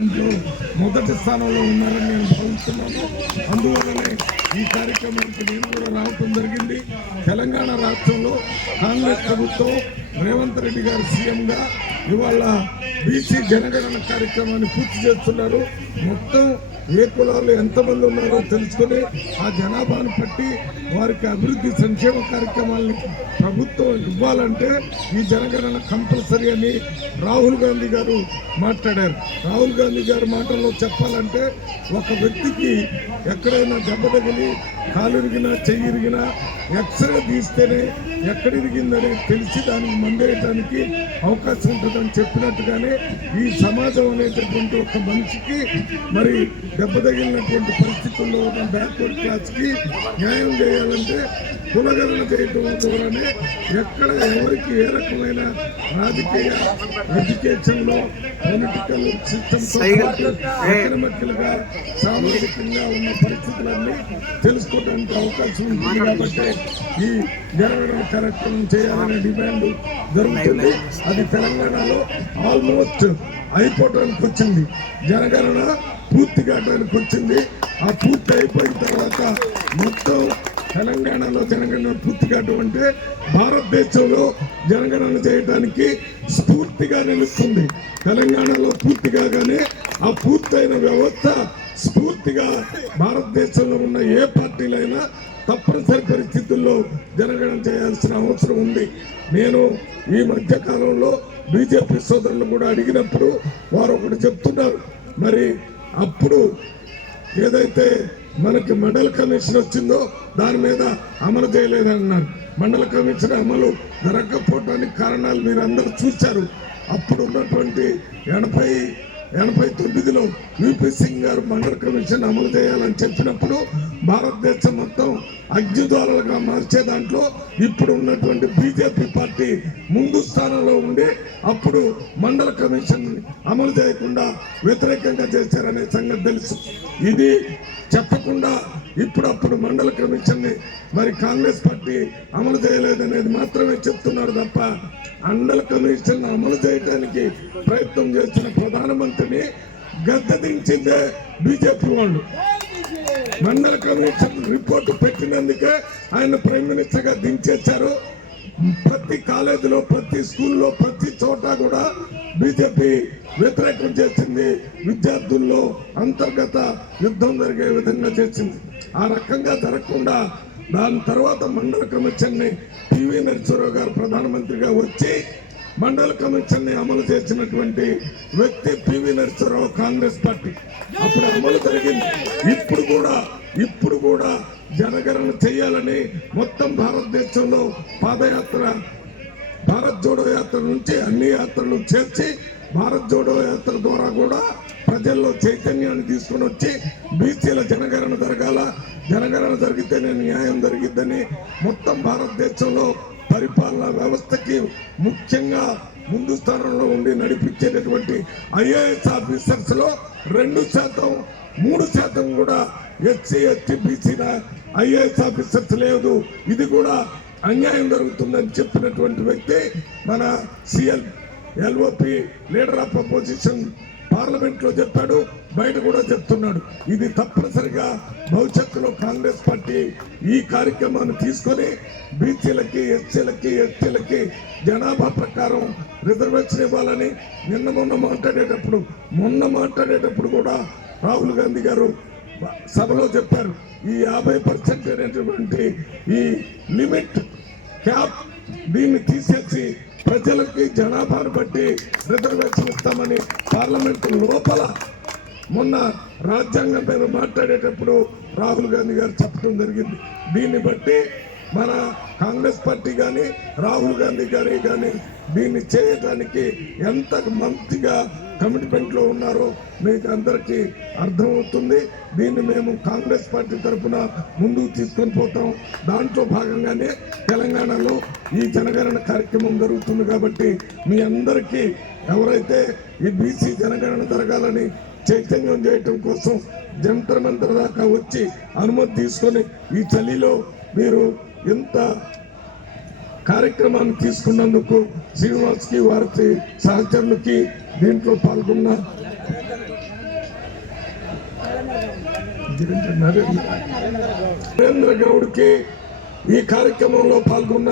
మొదటి స్థానంలో ఉన్నారని నేను భావిస్తున్నాను. అందువల్లనే ఈ కార్యక్రమానికి నేను కూడా రావటం జరిగింది. తెలంగాణ రాష్ట్రంలో కాంగ్రెస్ ప్రభుత్వం రేవంత్ రెడ్డి గారు సీఎంగా ఇవాళ బీసీ జనగణన కార్యక్రమాన్ని పూర్తి చేస్తున్నారు. మొత్తం ఏ కులాలు ఎంతమంది ఉన్నారో తెలుసుకుని ఆ జనాభాను బట్టి వారికి అభివృద్ధి సంక్షేమ కార్యక్రమాలను ప్రభుత్వం ఇవ్వాలంటే ఈ జనగణన కంపల్సరీ అని రాహుల్ గాంధీ గారు మాట్లాడారు. రాహుల్ గాంధీ గారి మాటల్లో చెప్పాలంటే ఒక వ్యక్తికి ఎక్కడైనా దెబ్బ తగిలి కాలు ఇరిగినా చెయ్యి ఇరిగినా ఎక్స్రే తీస్తేనే ఎక్కడ ఇరిగిందని తెలిసి దానికి మందేయడానికి అవకాశం ఉంటుందని చెప్పినట్టుగానే ఈ సమాజం అనేటటువంటి ఒక మనిషికి మరి దెబ్బ తగిలినటువంటి పరిస్థితుల్లో ఉన్న బ్యాక్వర్డ్ క్లాస్కి న్యాయం చేయాలంటే కులగణన చేయటం ద్వారానే ఎక్కడ ఎవరికి ఏ రకమైన రాజకీయ ఎడ్యుకేషన్లో పొలిటికల్ సిస్టమ్తో ఎకనమికల్గా సామాజికంగా ఉన్న పరిస్థితులన్నీ తెలుసుకోవడానికి అవకాశం ఉంటుంది. కాబట్టి ఈ జనగణన కార్యక్రమం చేయాలనే డిమాండ్ జరుగుతుంది. అది తెలంగాణలో ఆల్మోస్ట్ అయిపోవటానికి వచ్చింది. జనగణన పూర్తి కావడానికి వచ్చింది. ఆ పూర్తి అయిపోయిన తర్వాత మొత్తం తెలంగాణలో జనగణన పూర్తి కావడం అంటే భారతదేశంలో జనగణన చేయడానికి స్ఫూర్తిగా నిలుస్తుంది. తెలంగాణలో పూర్తి కాగానే ఆ పూర్తయిన వ్యవస్థ స్ఫూర్తిగా భారతదేశంలో ఉన్న ఏ పార్టీలైనా తప్పనిసరి పరిస్థితుల్లో జనగణన చేయాల్సిన అవసరం ఉంది. నేను ఈ మధ్య కాలంలో బీజేపీ సోదరులు కూడా అడిగినప్పుడు వారు ఒకటి చెప్తున్నారు. మరి అప్పుడు ఏదైతే మనకి మండల కమిషన్ వచ్చిందో దాని మీద అమలు చేయలేదన్నారు. మండల కమిషన్ అమలు జరగకపోవడానికి కారణాలు మీరు అందరూ చూశారు. అప్పుడు ఉన్నటువంటి 89లో యూపీ సింగ్ గారు మండల కమిషన్ అమలు చేయాలని చెప్పినప్పుడు భారతదేశం మొత్తం అగ్నిజ్వాలలుగా మార్చే దాంట్లో ఇప్పుడు ఉన్నటువంటి బీజేపీ పార్టీ ముందు స్థానంలో ఉండి అప్పుడు మండల కమిషన్ అమలు చేయకుండా వ్యతిరేకంగా చేశారనే సంగతి తెలుసు. ఇది చెప్పకుండా ఇప్పుడప్పుడు మండల కమిషన్ని మరి కాంగ్రెస్ పార్టీ అమలు చేయలేదనేది మాత్రమే చెప్తున్నారు తప్ప మండల కమిషన్ అమలు చేయడానికి ప్రయత్నం చేసిన ప్రధానమంత్రిని గద్దెదించిందే బీజేపీ వాళ్ళు. మండల కమిషన్ రిపోర్టు పెట్టినందుకే ఆయన ప్రైమ్ మినిస్టర్ గా దించేశారు. ప్రతి కాలేజీలో ప్రతి స్కూల్లో ప్రతి చోట కూడా బీజేపీ వ్యతిరేకం చేసింది. విద్యార్థుల్లో అంతర్గత యుద్ధం జరిగే విధంగా చేసింది. ఆ రకంగా జరగకుండా దాని తర్వాత మండల కమిషన్ని పివి నరసింహారావు గారు ప్రధానమంత్రిగా వచ్చి మండల కమిషన్ ని అమలు చేసినటువంటి వ్యక్తి పివి నరసింహారావు కాంగ్రెస్ పార్టీ. అప్పుడు అమలు జరిగింది. ఇప్పుడు కూడా జనగణన చేయాలని మొత్తం భారతదేశంలో పాదయాత్ర భారత్ జోడో యాత్ర నుంచి అన్ని యాత్రలు చేర్చి భారత్ జోడో యాత్ర ద్వారా కూడా ప్రజల్లో చైతన్యాన్ని తీసుకుని వచ్చి బీసీల జనగణన జరగాల, జనగణన జరిగితేనే న్యాయం జరిగిద్దని మొత్తం భారతదేశంలో పరిపాలనా వ్యవస్థకి ముఖ్యంగా ముందు స్థానంలో ఉండి నడిపించేటటువంటి ఐఏఎస్ ఆఫీసర్స్ లో 2%, 3% కూడా ఎస్సీ ఎస్టీ బీసీల ఐఏఎస్ ఆఫీసర్స్ లేదు. ఇది కూడా అన్యాయం జరుగుతుందని చెప్పినటువంటి వ్యక్తి మన LOP leader of opposition parliament లో చెప్పాడు, బయట కూడా చెప్తున్నాడు. ఇది తప్పనిసరిగా భవిష్యత్తులో కాంగ్రెస్ పార్టీ ఈ కార్యక్రమాన్ని తీసుకొని బీసీలకి ఎస్సీలకి ఎస్టీలకి జనాభా ప్రకారం రిజర్వేషన్ ఇవ్వాలని మొన్న మాట్లాడేటప్పుడు కూడా రాహుల్ గాంధీ గారు సభలో చెప్పారు. ఈ 50% అనేటువంటి ఈ లిమిట్ క్యాప్ దీన్ని తీసేసి ప్రజలకి జనాభాను బట్టి రిజర్వేషన్ ఇస్తామని పార్లమెంట్ లోపల మొన్న రాజ్యాంగం మీద మాట్లాడేటప్పుడు రాహుల్ గాంధీ గారు చెప్పడం జరిగింది. దీన్ని బట్టి మన కాంగ్రెస్ పార్టీ కానీ రాహుల్ గాంధీ గారి కానీ దీన్ని చేయడానికి ఎంత మంచిగా కమిట్మెంట్ లో ఉన్నారో మీకు అందరికీ అర్థమవుతుంది. దీన్ని మేము కాంగ్రెస్ పార్టీ తరఫున ముందుకు తీసుకొని పోతాం. దాంట్లో భాగంగానే తెలంగాణలో ఈ జనగణన కార్యక్రమం జరుగుతుంది. కాబట్టి మీ అందరికీ ఎవరైతే ఈ బీసీ జనగణన జరగాలని చైతన్యం చేయటం కోసం జంతర్ మంతర్ దాకా వచ్చి అనుమతి తీసుకొని ఈ చలిలో మీరు ఎంత కార్యక్రమాన్ని తీసుకున్నందుకు శ్రీనివాస్ కి వారి సహచరులకి దీంట్లో పాల్గొన్న నరేంద్ర గౌడ్కి ఈ కార్యక్రమంలో పాల్గొన్న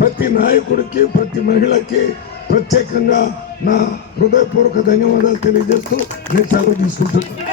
ప్రతి నాయకుడికి ప్రతి మహిళకి ప్రత్యేకంగా నా హృదయపూర్వక ధన్యవాదాలు తెలియజేస్తూ నేను సెలవు తీసుకుంటున్నాను.